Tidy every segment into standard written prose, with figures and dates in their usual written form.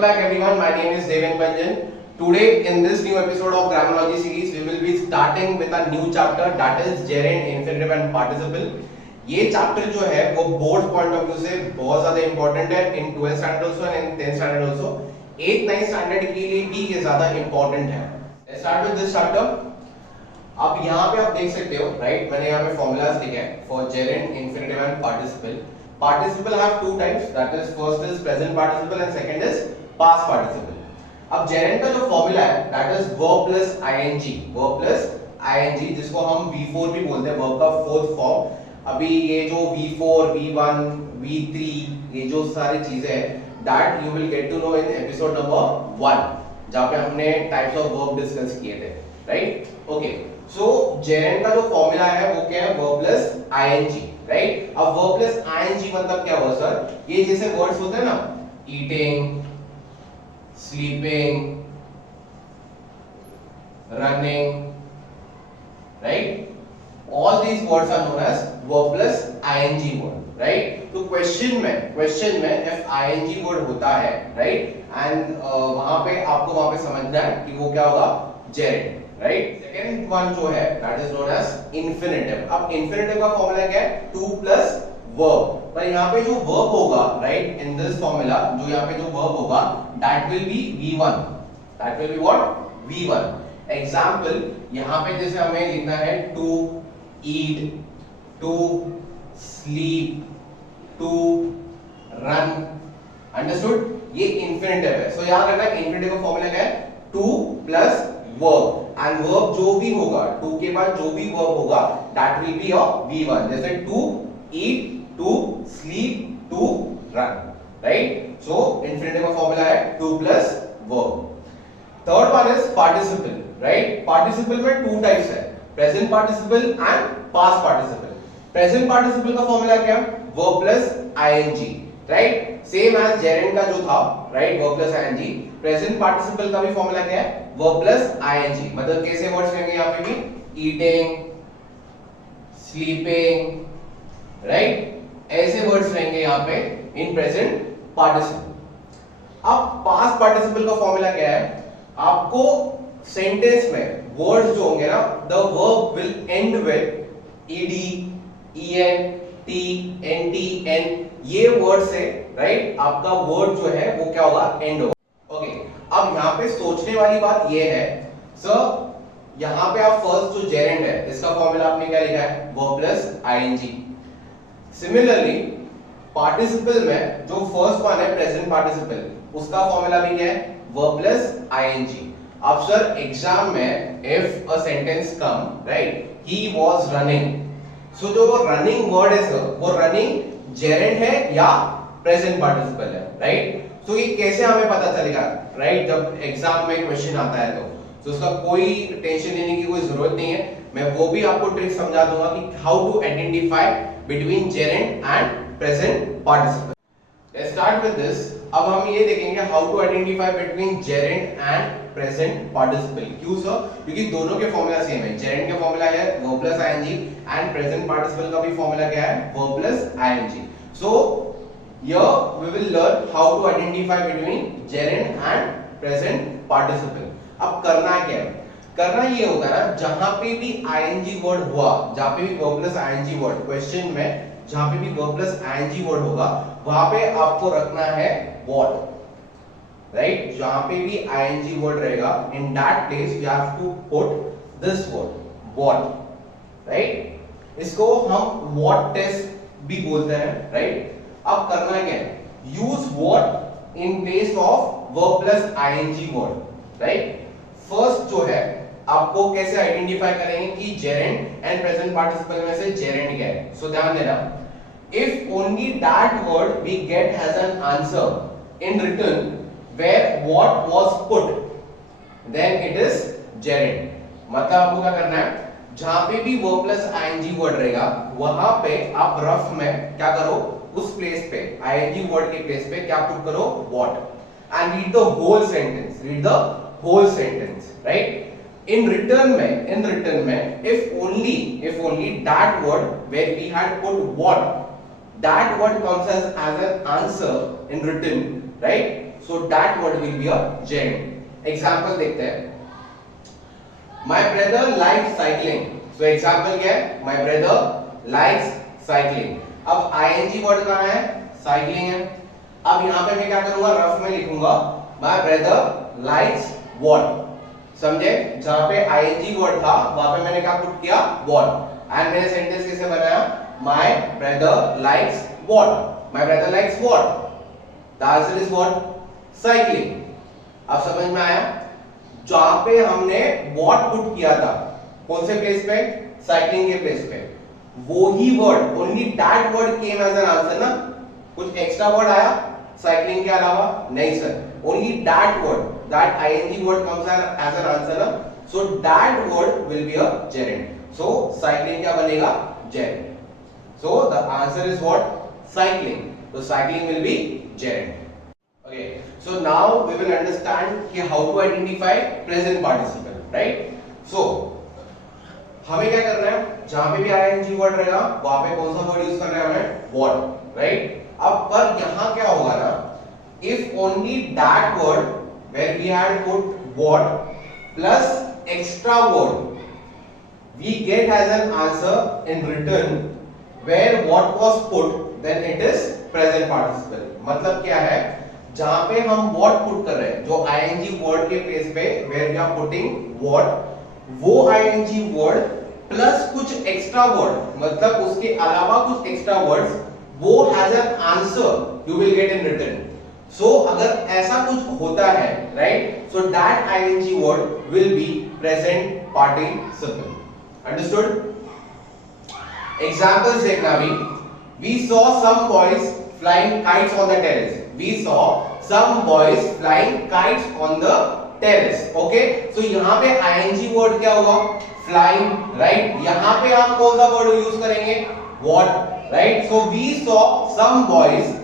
Welcome back everyone, my name is Devin Panjan. Today in this new episode of Grammarology series, we will be starting with a new chapter that is gerund, infinitive and participle. ये chapter जो है वो board point of view से बहुत ज्यादा important है इन 12th standard also and in 10th standard also 8th 9th standard के लिए भी ये ज्यादा इंपॉर्टेंट है. Let's start with this chapter. अब यहाँ पे आप देख सकते हो राइट, मैंने यहाँ पे फॉर्मूलाज लिखे हैं for gerund, infinitive and participle. Participle have two types, that is first is present participle and second is past participle. अब gerund का जो फॉर्मूला है that is verb plus ing, जिसको हम V4 भी बोलते हैं, verb का फोर्थ फॉर्म. अभी ये जो V4, V1, V3 ये जो सारी चीजें हैं that you will get to know in episode number 1 जहाँ पे हमने types of verb डिस्कस किए थे, right? Okay, so gerund का जो फॉर्मूला है वो क्या है, verb plus ing. राइट, अब वर्ब प्लस आईएनजी मतलब क्या हुआ सर, ये जैसे वर्ड्स होते हैं ना, eating, sleeping, running, right, all these words are known as verb plus ING word. Right, तो क्वेश्चन में इफ आईएनजी वर्ड होता है राइट एंड वहां पे आपको वहां पे समझना है कि वो क्या होगा, जेरेंड. राइट, सेकंड वन जो है that is known as infinitive. अब इंफिनिटिव का फॉर्मूला क्या है, टू प्लस वर्ब. पर यहाँ पे जो वर्ब होगा राइट इन दिस फॉर्मूला, जो यहाँ पे जो वर्ब होगा that will be V1. That will be what, V1. Example यहाँ पे जैसे हमें लिखना है to eat, to sleep, to run. Understood, ये इंफिनिटिव है. सो याद रखना इंफिनिटिव का फॉर्मूला क्या है, to plus verb. And verb जो भी होगा, टू के बाद जो भी वर्ब होगा that will B of V1. जैसे to eat, to sleep, to run. Right, so infinitive का फॉर्मूला है to plus verb. Third one is participle. Right, participle में टू टाइप्स है, present participle and past participle. Present participle का formula क्या है, verb plus ING. Right, same as gerund का जो था right, verb plus ING. Present participle का भी फॉर्मूला क्या है, वर्ब प्लस आईएनजी. मतलब कैसे वर्ड्स रहेंगे यहाँ पे भी, ईटिंग, स्लीपिंग, राइट, ऐसे वर्ड्स रहेंगे यहाँ पे इन प्रेजेंट पार्टिसिपल. अब पास्ट पार्टिसिपल का फॉर्मूला क्या है, आपको सेंटेंस में वर्ड्स जो होंगे ना, the verb will end with ED, EN, T, NT, N, ये वर्ड से राइट आपका वर्ड जो है वो क्या होगा, एंड होगा. ओके, अब यहाँ पे सोचने वाली बात ये है सर, यहाँ पे आप फर्स्ट जो जेरेंड है इसका फॉर्मूला आपने क्या लिखा है, verb plus ING. Similarly participle में जो फर्स्ट वन है प्रेजेंट पार्टिसिपल, उसका फॉर्मूला भी क्या है, वर्ब प्लस आईएनजी. अब सर एग्जाम में if a sentence come right, he was running, so जो रनिंग वर्ड है सर, वो रनिंग जेरेंड है या प्रेजेंट पार्टिसिपल है. राइट, तो ये कैसे हमें पता चलेगा राइट, जब एग्जाम में क्वेश्चन आता है तो उसका कोई टेंशन लेने की कोई जरूरत नहीं है. मैं वो भी आपको ट्रिक समझा दूंगा कि how to identify between gerund and present participle. Let's start with this. अब हम ये देखेंगे how to identify between gerund and present participle. क्यों सर, क्योंकि दोनों के फॉर्मूला सेम है. जेरेंड का फॉर्मूला है verb plus ING and present participle का भी फॉर्मूला क्या है, verb plus ING. So here we will learn how to identify between gerund and present participle. अब करना क्या है, करना ये होगा ना, जहां पे भी ing वर्ड हुआ, जहां पे भी verb plus ing word question में जहां पे भी verb plus ing वर्ड होगा वहां पे आपको रखना है what. राइट, जहां पे भी ing वर्ड रहेगा in that place you have to put this word what. Right, इसको हम what test भी बोलते हैं. राइट, अब करना क्या है, use what in place of verb plus ING word. Right, first जो है आपको कैसे आइडेंटिफाई करेंगे कि जेरेंड एंड प्रेजेंट पार्टिसिपल में से जेरेंड क्या है. सो ध्यान देना, if only that word we get has an answer in return where what was put, then it is gerund. मतलब आपको क्या करना है, जहां पे भी वर्ब प्लस आईएनजी वर्ड रहेगा वहां पे आप रफ में क्या करो, उस प्लेस पे आईएनजी वर्ड के प्लेस पे क्या पुट करो, what, and read the whole sentence. Right, in return में if only that word where we had put what, that word comes as an answer in written. Right, so that word will be a gerund. Example देखते हैं. My brother likes cycling. So example क्या है? My brother likes cycling. अब ing word कहाँ है? Cycling है. अब यहाँ पे मैं क्या करूंगा? रफ में लिखूंगा My brother likes what? समझे? जहाँ पे ing word था वहां पे मैंने क्या पुट किया? What. एंड मैंने सेंटेंस कैसे बनाया? My brother likes what? My brother likes what? The answer is what? Cycling. अब समझ में आया? जहां पे हमने what पुट किया था कौन से प्लेस पे? साइकिलिंग के प्लेस पे. वो ही word, only that word came as an answer ना. कुछ एक्स्ट्रा वर्ड आया साइकिलिंग के अलावा? नहीं sir, only that word, that ing word comes as an answer ना. So that word will be a gerund. So cycling क्या बनेगा? Gerund. So the answer is what? Cycling. So cycling will be gerund. Okay. So now we will understand कि how to identify present participle, right? So हमें क्या करना है? जहां पे भी ing word रहेगा वहां पे कौन सा वर्ड यूज करना है हमें? What, right? अब पर यहाँ क्या होगा ना? If only that word where we had put what plus extra word we get as an answer in written where what was put then it is present participle. मतलब क्या है? जहां पे हम what पुट कर रहे हैं, जो ing word के प्लेस पे where we are putting what, वो ing word प्लस कुछ एक्स्ट्रा वर्ड, मतलब उसके अलावा कुछ एक्स्ट्रा वर्ड्स, वो has an answer you will get in written. So अगर ऐसा कुछ होता है, right? So that ing word will be present participle. Understood? Examples देखना भी. We saw some boys flying kites on the terrace. We saw some boys flying kites on the terrace. Okay? So यहाँ पे ing word क्या होगा? Flying, right? यहाँ पे हम कौन सा word यूज करेंगे? What, right? So we saw some boys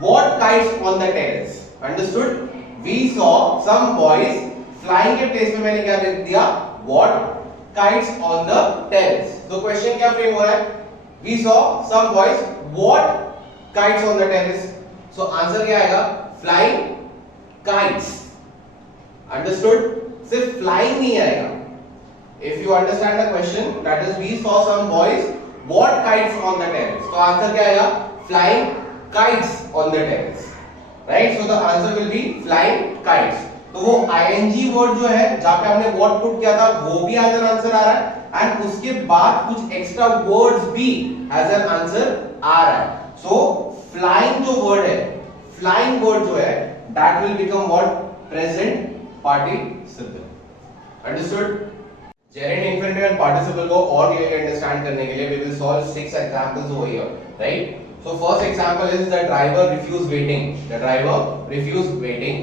what kites on the terrace. Understood? We saw some boys flying के प्लेस में मैंने क्या लिख दिया? What kites on the terrace. तो क्वेश्चन क्या फ्रेम हो रहा है? We saw some boys what kites on the terrace. So answer क्या आएगा? Flying kites. Understood? सिर्फ flying नहीं आएगा. If you understand the question, that is we saw some boys what kites on the terrace. तो answer क्या आएगा? Flying kites on the terrace. Right? So the answer will be flying kites. तो वो ing word जो है जहां पे हमने what पुट किया था वो भी एज एन आंसर आ रहा है एंड उसके बाद कुछ एक्स्ट्रा वर्ड्स भी एज एन आंसर आ रहा है. सो फ्लाइंग जो वर्ड है, फ्लाइंग वर्ड जो है that will become what? Present participle. Understood? Gerund, infinitive and participle को और क्लियरली अंडरस्टैंड करने के लिए we will solve 6 examples over here, right? So first example is the driver refused waiting. The driver refused waiting.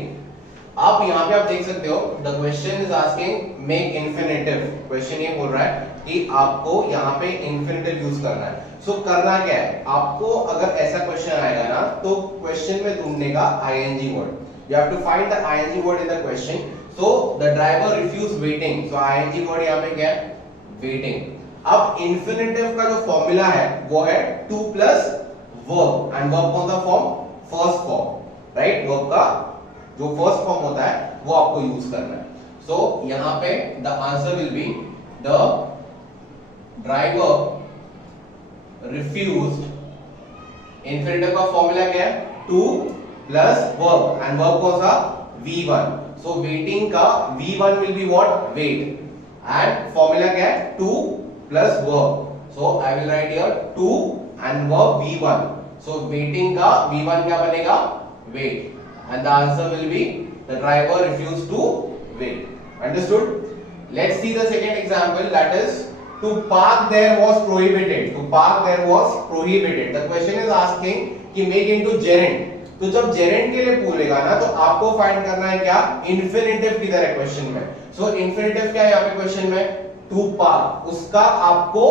आप यहाँ पे आप देख सकते हो the question is asking make infinitive. Question ये बोल रहा है कि आपको यहाँ पे infinitive यूज करना है. So करना क्या है? आपको अगर ऐसा क्वेश्चन आएगा ना तो क्वेश्चन में ढूंढने का ing word. You have to find the ing word in the question. So the driver refused waiting. So ing word यहाँ पे क्या है? Waiting. अब infinitive का जो फॉर्मूला है वो है 2 plus verb and verb कौन सा form? First form, right? Verb का जो फर्स्ट फॉर्म होता है वो आपको यूज करना है. सो यहां पे the answer will be the driver refused. Infinitive का फॉर्मूला क्या है? 2 प्लस वर्ब एंड वर्ब कौन सा? V1. सो वेटिंग का V1 will be what? Wait. And formula क्या है? 2 plus verb. So I will write here 2 and verb V1. So waiting का V1 क्या बनेगा? Wait. And the answer will be the driver refused to wait. Understood? Let's see the second example, that is to park there was prohibited. To park there was prohibited. The question is asking कि make into gerund. तो जब gerund के लिए पूछेगा ना तो आपको find करना है क्या? Infinitive किधर है क्वेश्चन में? So infinitive क्या है यहाँ पे क्वेश्चन में? To park. उसका आपको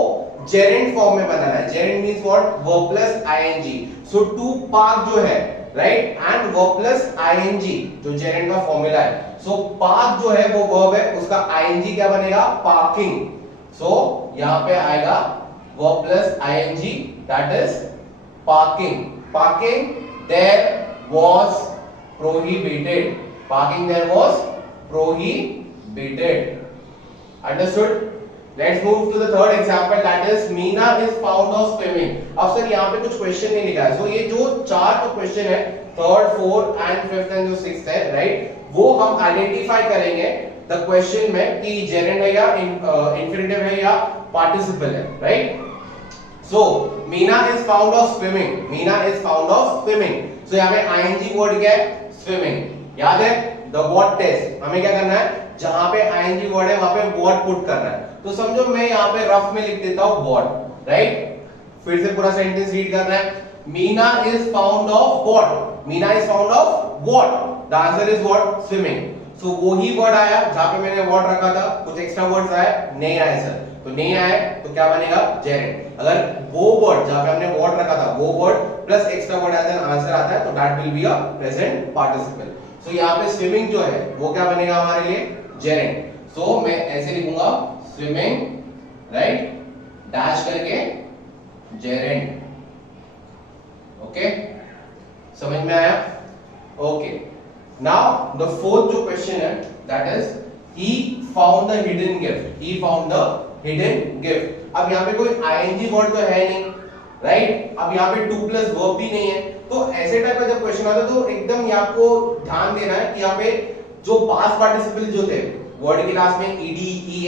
gerund फॉर्म में बनाना है. gerund means what? verb plus ing. so to park जो है, right, and verb plus ing जो gerund का फॉर्मूला है. so park जो है वो verb है, उसका ing क्या बनेगा? parking. so यहाँ पे आएगा verb plus ing, that is parking. parking there was prohibited. Parking there was prohibited. Understood? Let's move to the third example, that is Meena is found of swimming. अब sir यहाँ पे कुछ question नहीं लिखा है, so ये जो चार तो क्वेश्चन है, third, fourth and fifth and जो सिक्स्थ है, राइट, वो हम आइडेंटिफाई करेंगे द क्वेश्चन में कि जेरेंड है या इंफिनिटिव है या पार्टिसिपल है, right. So Meena is found of swimming. Meena is found of swimming. So यहाँ पे ing वर्ड क्या है? Swimming. याद है? The what test. हमें क्या करना है? जहाँ पे ing वर्ड है वहाँ पे what पुट करना है. तो समझो मैं यहाँ पे रफ में लिख देता हूँ what, राइट. फिर से पूरा सेंटेंस रीड करना है. Meena is found of what? Meena is found of what? The answer is what? Swimming. So वो ही वर्ड आया जहाँ पे मैंने what रखा था. कुछ एक्स्ट्रा वर्ड्स आए? नहीं आए सर. तो नहीं आए तो क्या बनेगा? जेरेंड. अगर वो वर्ड जहां पे हमने what रखा था वो word plus extra word as an answer आता है तो that will be a present participle. So यहाँ पे स्विमिंग जो है वो क्या बनेगा हमारे लिए? जेरेंड. सो मैं ऐसे लिखूंगा स्विमिंग, राइट, डैश करके जेरेंड. ओके, समझ में आया? ओके. नाउ द फोर्थ जो क्वेश्चन है that is he found the hidden gift. He found the hidden gift. अब यहाँ पे कोई ing वर्ड तो है नहीं, राइट. अब यहाँ पे टू प्लस वर्ब भी नहीं है. तो ऐसे टाइप का जब क्वेश्चन आता है तो एकदम ये आपको ध्यान देना है कि यहाँ पे जो पास्ट पार्टिसिपल जो थे वर्ड के लास्ट में ed,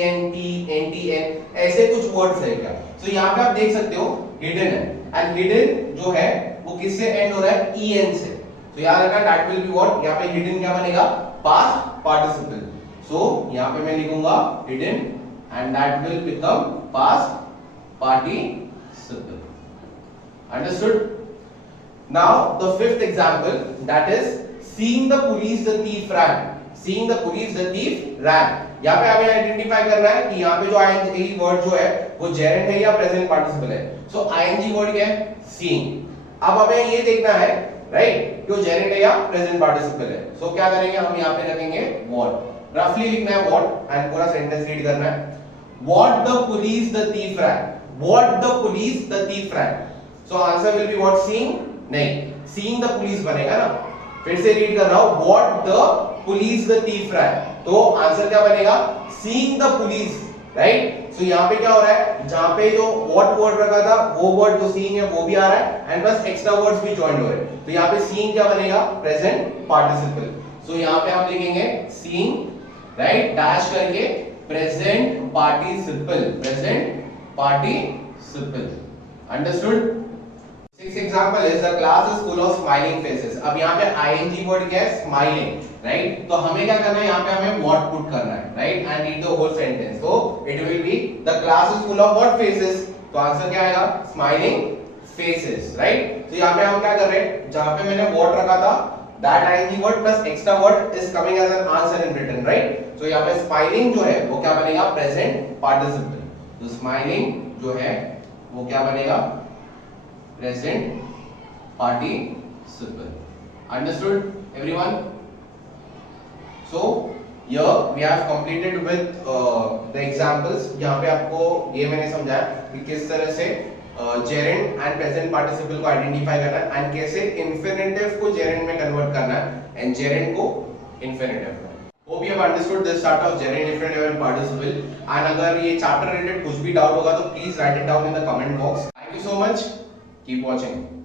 ent, ntn ऐसे कुछ वर्ड्स है क्या. तो यहाँ पे आप देख सकते हो हिडन है, एंड हिडन जो है वो किससे एंड हो रहा है? en से. तो याद रखना दैट विल बी व्हाट. यहाँ पे हिडन क्या बनेगा? Past participle. So यहाँ पे मैं लिखूंगा hidden and that will become past participle. Understood? Now the fifth example, that is seeing the police the thief ran. Seeing the police the thief ran. यहाँ पे हमें आइडेंटिफाई करना है कि यहाँ पे जो ing वर्ड जो है वो जेरेंड है या प्रेजेंट पार्टिसिपल है. So ing वर्ड क्या है? Seeing. अब हमें ये देखना है, राइट, कि वो जेरेंड है या प्रेजेंट पार्टिसिपल है. So क्या करेंगे हम? यहाँ पे रखेंगे what. रफली लिखना है what एंड पूरा सेंटेंस रीड करना है. What the police the thief ran. What the police the thief ran. So answer will be what? Seeing? नहीं, seeing the police बनेगा ना. फिर से रीड कर रहा हूँ. What the police the thief ran. तो आंसर क्या बनेगा? Seeing the police, right. So यहाँ पे क्या हो रहा है? जहाँ पे जो what वर्ड रखा था वो वर्ड जो seeing है वो भी आ रहा है एंड प्लस एक्स्ट्रा वर्ड्स भी ज्वाइन हो रहे हैं. तो यहाँ पे seeing क्या बनेगा? Present participle. So यहाँ पे हम लिखेंगे seeing, राइट, डैश करके present participle. Present participle. Understood? Sixth example is the class is full of smiling faces. अब यहाँ पे ing वर्ड क्या है? Smiling, right. तो हमें क्या करना है? यहाँ पे हमें what पुट करना है, right, and read the whole sentence. तो it will be the class is full of what? Faces. तो आंसर क्या आएगा? Smiling faces, right. तो यहाँ पे हम क्या कर रहे हैं? जहाँ पे मैंने what रखा था that ing word plus extra word is coming as an answer in written, right. So यहाँ पे smiling जो है वो क्या बनेगा? present participle. तो smiling जो है वो क्या बनेगा? present participle. Understood everyone? So here we have completed with the examples. यहाँ पे आपको ये मैंने समझाया कि किस तरह से जेरेंड एंड प्रेजेंट पार्टिसिपल को आइडेंटिफाई करना है एंड कैसे इंफिनिटिव को जेरेंड में कन्वर्ट करना है एंड जेरेंड को इंफिनिटिव में. Hope you have understood this part of gerund, infinitive and participle. And अगर ये चैप्टर रिलेटेड कुछ भी डाउट होगा तो please right it down in the comment box. Thank you so much. Keep watching.